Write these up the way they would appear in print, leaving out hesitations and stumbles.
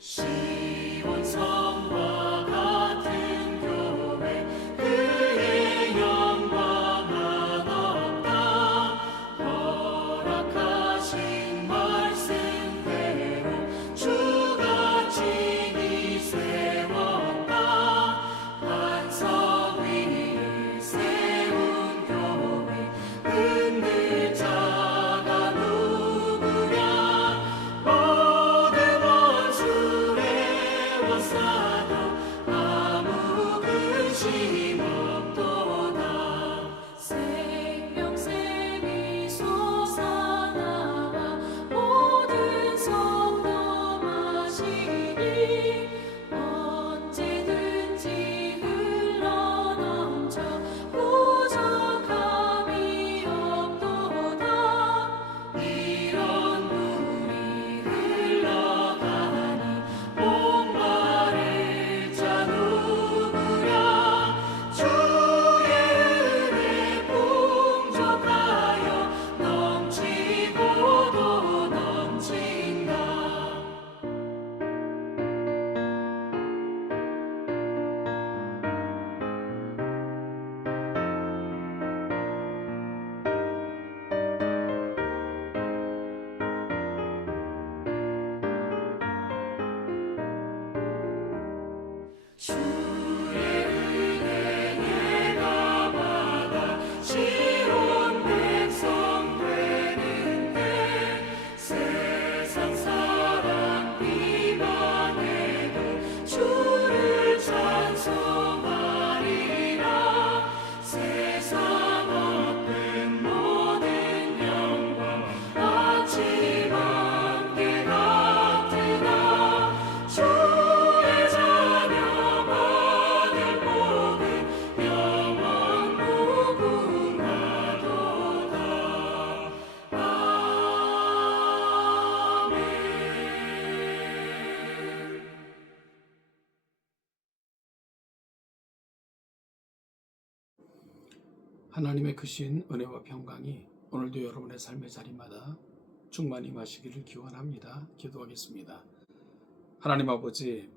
시온성과 같은 교회 그의 영광 한없다. 허락하신 말씀대로 주가 친히 세웠다. 반석 위를 세운 교회 흔들 자가 누구랴. 모든 원수를 원사도 아무 근심 없도다. 생명샘이 솟아나와 모든 성도 마시니 언제든지 흘러넘쳐 부족함이 없도다. 이런 물이 흘러가니 목마를 자 누구랴. 주의 은혜 풍족하여 넘치고도 넘친다. 주의 은혜 내가 받아 지온 백성 되는데 세상 사람 비방해도 주를 찬송하리라. 세상 얻는 모든 영광 아침 안개 같으나 주의 자녀 받을 복은 영원 무궁하도다. 아멘. 하나님의 크신 은혜와 평강이 오늘도 여러분의 삶의 자리마다 충만히 임하시기를 기원합니다. 기도하겠습니다. 하나님 아버지,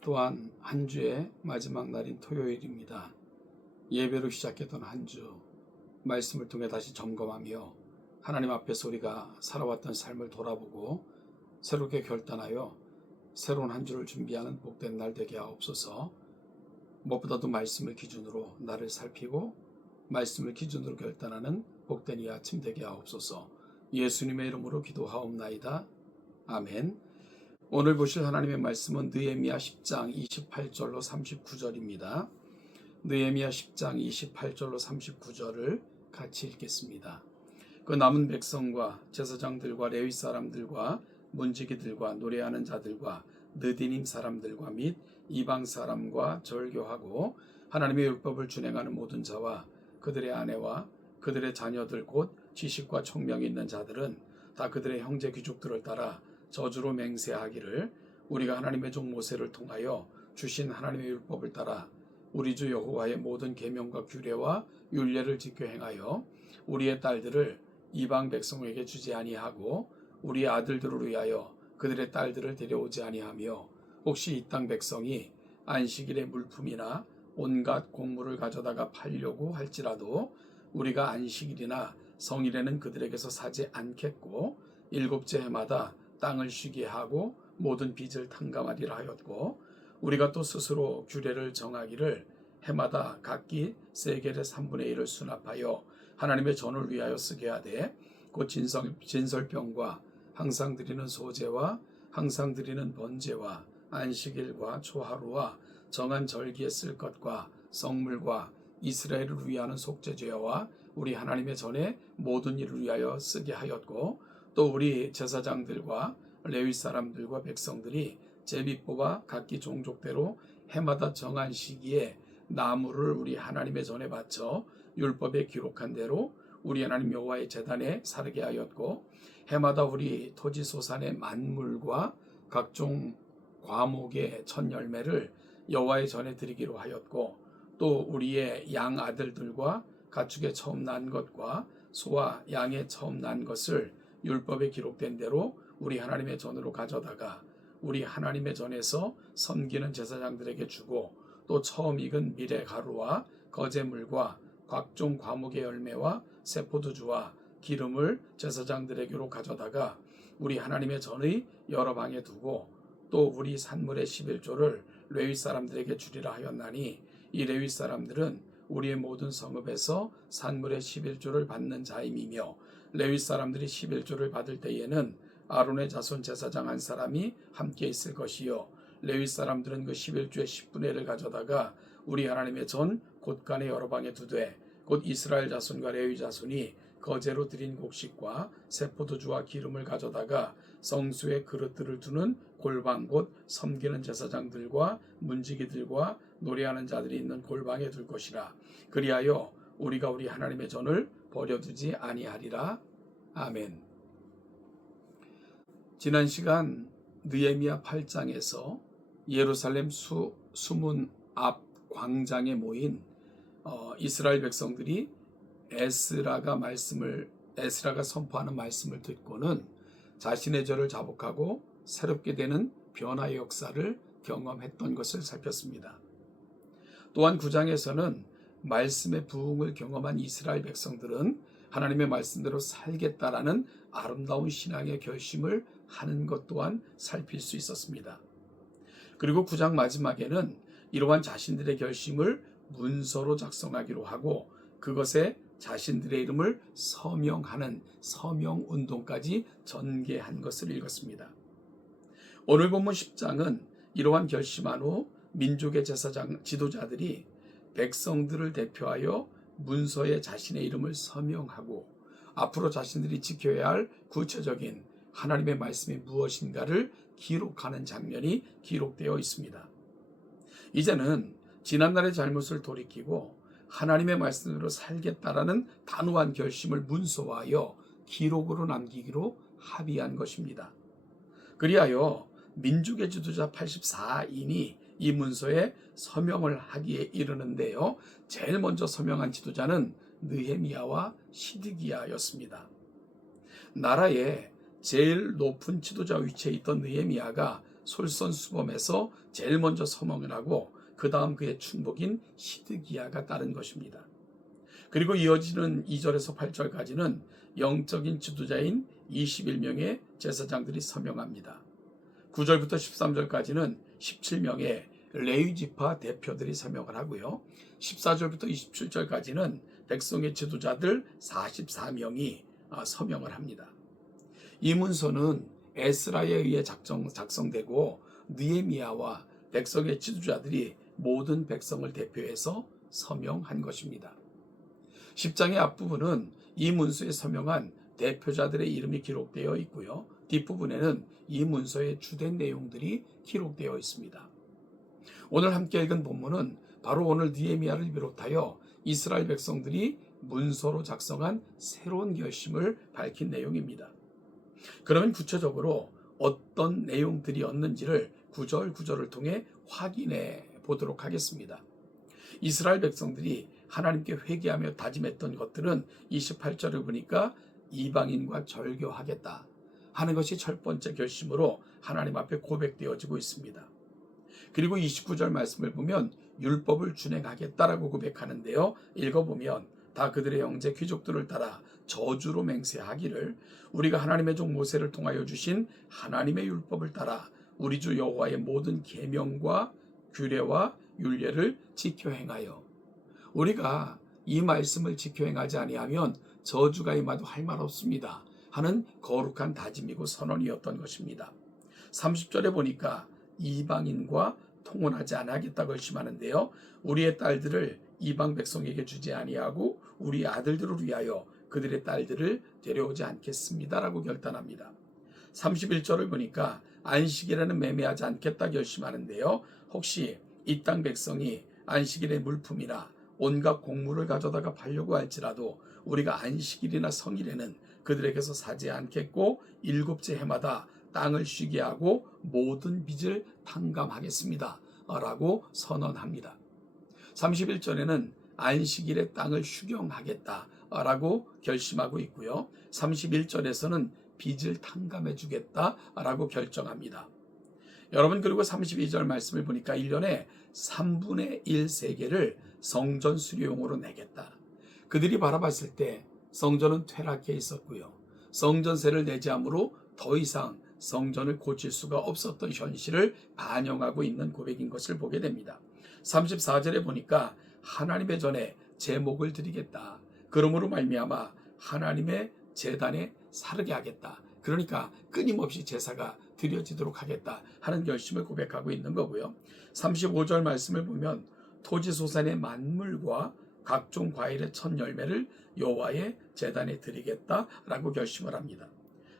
또한 한 주의 마지막 날인 토요일입니다. 예배로 시작했던 한 주, 말씀을 통해 다시 점검하며 하나님 앞에서 우리가 살아왔던 삶을 돌아보고 새롭게 결단하여 새로운 한 주를 준비하는 복된 날 되게 하옵소서. 무엇보다도 말씀을 기준으로 나를 살피고 말씀을 기준으로 결단하는 복된 이 아침 되게 하옵소서. 예수님의 이름으로 기도하옵나이다. 아멘. 오늘 보실 하나님의 말씀은 느헤미야 10장 28절로 39절입니다. 느헤미야 10장 28절로 39절을 같이 읽겠습니다. 그 남은 백성과 제사장들과 레위 사람들과 문지기들과 노래하는 자들과 느디님 사람들과 및 이방 사람과 절교하고 하나님의 율법을 준행하는 모든 자와 그들의 아내와 그들의 자녀들 곧 지식과 총명이 있는 자들은 다 그들의 형제 귀족들을 따라 저주로 맹세하기를 우리가 하나님의 종 모세를 통하여 주신 하나님의 율법을 따라 우리 주 여호와의 모든 계명과 규례와 율례를 지켜 행하여 우리의 딸들을 이방 백성에게 주지 아니하고 우리의 아들들을 위하여 그들의 딸들을 데려오지 아니하며 혹시 이 땅 백성이 안식일의 물품이나 온갖 곡물을 가져다가 팔려고 할지라도 우리가 안식일이나 성일에는 그들에게서 사지 않겠고 일곱째 해마다 땅을 쉬게 하고 모든 빚을 탕감하리라 하였고 우리가 또 스스로 규례를 정하기를 해마다 각기 세겔의 3분의 1을 수납하여 하나님의 전을 위하여 쓰게 하되 곧 진설병과 항상 드리는 소제와 항상 드리는 번제와 안식일과 초하루와 정한 절기에 쓸 것과 성물과 이스라엘을 위하는 속죄제와 우리 하나님의 전에 모든 일을 위하여 쓰게 하였고 또 우리 제사장들과 레위 사람들과 백성들이 제비 뽑아 각기 종족대로 해마다 정한 시기에 나무를 우리 하나님의 전에 바쳐 율법에 기록한 대로 우리 하나님 여호와의 제단에 사르게 하였고 해마다 우리 토지 소산의 만물과 각종 과목의 첫 열매를 여호와의 전에 드리기로 하였고 또 우리의 양 아들들과 가축의 처음 난 것과 소와 양의 처음 난 것을 율법에 기록된 대로 우리 하나님의 전으로 가져다가 우리 하나님의 전에서 섬기는 제사장들에게 주고 또 처음 익은 밀의 가루와 거제물과 각종 과목의 열매와 세포도주와 기름을 제사장들에게로 가져다가 우리 하나님의 전의 여러 방에 두고 또 우리 산물의 11조를 레위 사람들에게 주리라 하였나니 이 레위 사람들은 우리의 모든 성읍에서 산물의 11조를 받는 자임이며 레위 사람들이 11조를 받을 때에는 아론의 자손 제사장 한 사람이 함께 있을 것이요 레위 사람들은 그 11조의 10분의 1을 가져다가 우리 하나님의 전 곳간의 여러 방에 두되 곧 이스라엘 자손과 레위 자손이 거제로 드린 곡식과 세포도주와 기름을 가져다가 성수의 그릇들을 두는 골방 곧 섬기는 제사장들과 문지기들과 노래하는 자들이 있는 골방에 둘 것이라. 그리하여 우리가 우리 하나님의 전을 버려두지 아니하리라. 아멘. 지난 시간 느헤미야 8장에서 예루살렘 수문 앞 광장에 모인 이스라엘 백성들이 에스라가 선포하는 말씀을 듣고는 자신의 죄를 자복하고 새롭게 되는 변화의 역사를 경험했던 것을 살폈습니다. 또한 9장에서는 말씀의 부흥을 경험한 이스라엘 백성들은 하나님의 말씀대로 살겠다라는 아름다운 신앙의 결심을 하는 것 또한 살필 수 있었습니다. 그리고 9장 마지막에는 이러한 자신들의 결심을 문서로 작성하기로 하고 그것에 자신들의 이름을 서명하는 서명운동까지 전개한 것을 읽었습니다. 오늘 본문 10장은 이러한 결심한 후 민족의 제사장 지도자들이 백성들을 대표하여 문서에 자신의 이름을 서명하고 앞으로 자신들이 지켜야 할 구체적인 하나님의 말씀이 무엇인가를 기록하는 장면이 기록되어 있습니다. 이제는 지난날의 잘못을 돌이키고 하나님의 말씀으로 살겠다라는 단호한 결심을 문서화하여 기록으로 남기기로 합의한 것입니다. 그리하여 민족의 지도자 84인이 이 문서에 서명을 하기에 이르는데요. 제일 먼저 서명한 지도자는 느헤미야와 시드기야였습니다. 나라의 제일 높은 지도자 위치에 있던 느헤미야가 솔선수범해서 제일 먼저 서명을 하고 그 다음 그의 충복인 시드기야가 따른 것입니다. 그리고 이어지는 2절에서 8절까지는 영적인 지도자인 21명의 제사장들이 서명합니다. 9절부터 13절까지는 17명의 레위지파 대표들이 서명을 하고요. 14절부터 27절까지는 백성의 지도자들 44명이 서명을 합니다. 이 문서는 에스라에 의해 작성되고 느헤미야와 백성의 지도자들이 모든 백성을 대표해서 서명한 것입니다. 10장의 앞부분은 이 문서에 서명한 대표자들의 이름이 기록되어 있고요. 뒷부분에는 이 문서의 주된 내용들이 기록되어 있습니다. 오늘 함께 읽은 본문은 바로 오늘 느헤미야를 비롯하여 이스라엘 백성들이 문서로 작성한 새로운 결심을 밝힌 내용입니다. 그러면 구체적으로 어떤 내용들이었는지를 구절구절을 통해 확인해 보도록 하겠습니다. 이스라엘 백성들이 하나님께 회개하며 다짐했던 것들은 28절을 보니까 이방인과 절교하겠다 하는 것이 첫 번째 결심으로 하나님 앞에 고백되어지고 있습니다. 그리고 29절 말씀을 보면 율법을 준행하겠다라고 고백하는데요. 읽어보면 다 그들의 형제 귀족들을 따라 저주로 맹세하기를 우리가 하나님의 종 모세를 통하여 주신 하나님의 율법을 따라 우리 주 여호와의 모든 계명과 규례와 율례를 지켜 행하여 우리가 이 말씀을 지켜 행하지 아니하면 저주가 임하도 할 말 없습니다 하는 거룩한 다짐이고 선언이었던 것입니다. 30절에 보니까 이방인과 통혼하지 아니하겠다고 결심하는데요. 우리의 딸들을 이방 백성에게 주지 아니하고 우리 아들들을 위하여 그들의 딸들을 데려오지 않겠습니다라고 결단합니다. 31절을 보니까 안식일에는 매매하지 않겠다 결심하는데요. 혹시 이 땅 백성이 안식일의 물품이나 온갖 곡물을 가져다가 팔려고 할지라도 우리가 안식일이나 성일에는 그들에게서 사지 않겠고 일곱째 해마다 땅을 쉬게 하고 모든 빚을 탕감하겠습니다 라고 선언합니다. 31절에는 안식일에 땅을 휴경하겠다 라고 결심하고 있고요. 31절에서는 빚을 탕감해 주겠다 라고 결정합니다. 여러분, 그리고 32절 말씀을 보니까 1년에 3분의 1 세계를 성전 수료용으로 내겠다. 그들이 바라봤을 때 성전은 퇴락해 있었고요. 성전세를 내지 않으므로 더 이상 성전을 고칠 수가 없었던 현실을 반영하고 있는 고백인 것을 보게 됩니다. 34절에 보니까 하나님의 전에 제목을 드리겠다. 그러므로 말미암아 하나님의 제단에 사르게 하겠다. 그러니까 끊임없이 제사가 드려지도록 하겠다 하는 결심을 고백하고 있는 거고요. 35절 말씀을 보면 토지소산의 만물과 각종 과일의 첫 열매를 여호와의 제단에 드리겠다라고 결심을 합니다.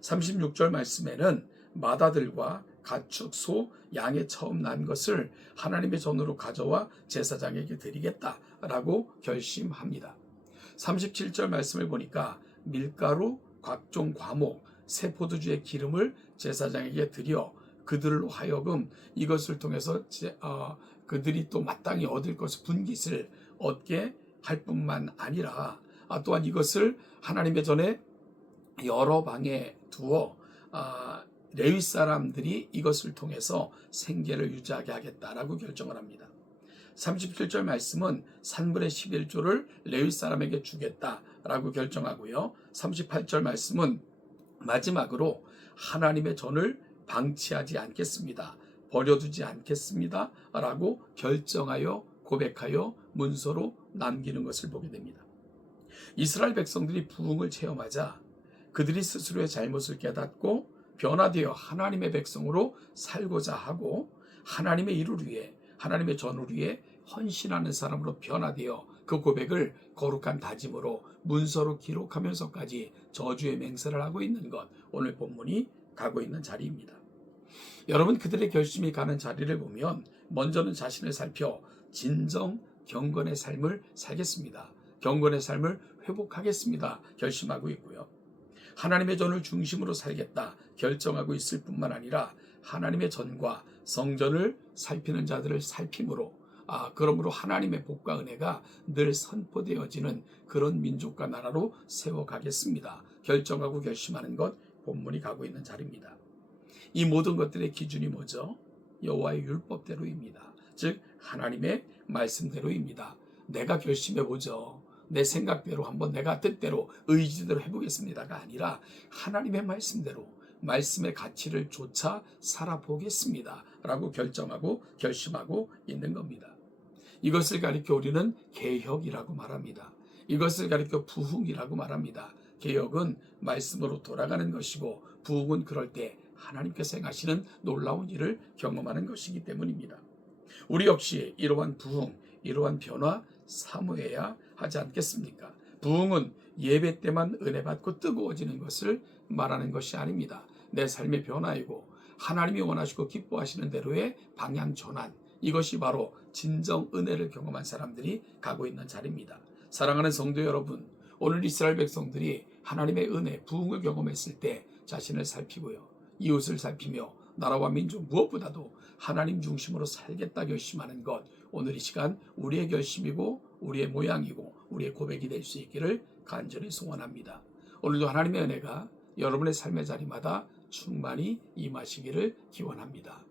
36절 말씀에는 마다들과 가축, 소, 양의 처음 난 것을 하나님의 전으로 가져와 제사장에게 드리겠다라고 결심합니다. 37절 말씀을 보니까 밀가루, 각종 과목, 새 포도주의 기름을 제사장에게 드려 그들로 하여금 이것을 통해서 그들이 또 마땅히 얻을 것을 분깃을 얻게 할 뿐만 아니라 또한 이것을 하나님의 전에 여러 방에 두어 레위 사람들이 이것을 통해서 생계를 유지하게 하겠다라고 결정을 합니다. 37절 말씀은 3분의 11조를 레위 사람에게 주겠다라고 결정하고요. 38절 말씀은 마지막으로 하나님의 전을 방치하지 않겠습니다. 버려두지 않겠습니다. 라고 결정하여 고백하여 문서로 남기는 것을 보게 됩니다. 이스라엘 백성들이 부흥을 체험하자 그들이 스스로의 잘못을 깨닫고 변화되어 하나님의 백성으로 살고자 하고 하나님의 일을 위해 하나님의 전을 위해 헌신하는 사람으로 변화되어 그 고백을 거룩한 다짐으로 문서로 기록하면서까지 저주의 맹세를 하고 있는 것, 오늘 본문이 가고 있는 자리입니다. 여러분, 그들의 결심이 가는 자리를 보면 먼저는 자신을 살펴 진정 경건의 삶을 살겠습니다. 경건의 삶을 회복하겠습니다. 결심하고 있고요. 하나님의 전을 중심으로 살겠다 결정하고 있을 뿐만 아니라 하나님의 전과 성전을 살피는 자들을 살핌으로 그러므로 하나님의 복과 은혜가 늘 선포되어지는 그런 민족과 나라로 세워가겠습니다. 결정하고 결심하는 것, 본문이 가고 있는 자리입니다. 이 모든 것들의 기준이 뭐죠? 여호와의 율법대로입니다. 즉 하나님의 말씀대로입니다. 내가 결심해보죠. 내 생각대로 한번 내가 뜻대로 의지대로 해보겠습니다가 아니라 하나님의 말씀대로 말씀의 가치를 좇아 살아보겠습니다 라고 결정하고 결심하고 있는 겁니다. 이것을 가리켜 우리는 개혁이라고 말합니다. 이것을 가리켜 부흥이라고 말합니다. 개혁은 말씀으로 돌아가는 것이고 부흥은 그럴 때 하나님께서 행하시는 놀라운 일을 경험하는 것이기 때문입니다. 우리 역시 이러한 부흥, 이러한 변화 사모해야 하지 않겠습니까? 부흥은 예배 때만 은혜 받고 뜨거워지는 것을 말하는 것이 아닙니다. 내 삶의 변화이고 하나님이 원하시고 기뻐하시는 대로의 방향 전환, 이것이 바로 진정 은혜를 경험한 사람들이 가고 있는 자리입니다. 사랑하는 성도 여러분, 오늘 이스라엘 백성들이 하나님의 은혜, 부흥을 경험했을 때 자신을 살피고요. 이웃을 살피며 나라와 민족 무엇보다도 하나님 중심으로 살겠다 결심하는 것, 오늘 이 시간 우리의 결심이고 우리의 모양이고 우리의 고백이 될 수 있기를 간절히 소원합니다. 오늘도 하나님의 은혜가 여러분의 삶의 자리마다 충만히 임하시기를 기원합니다.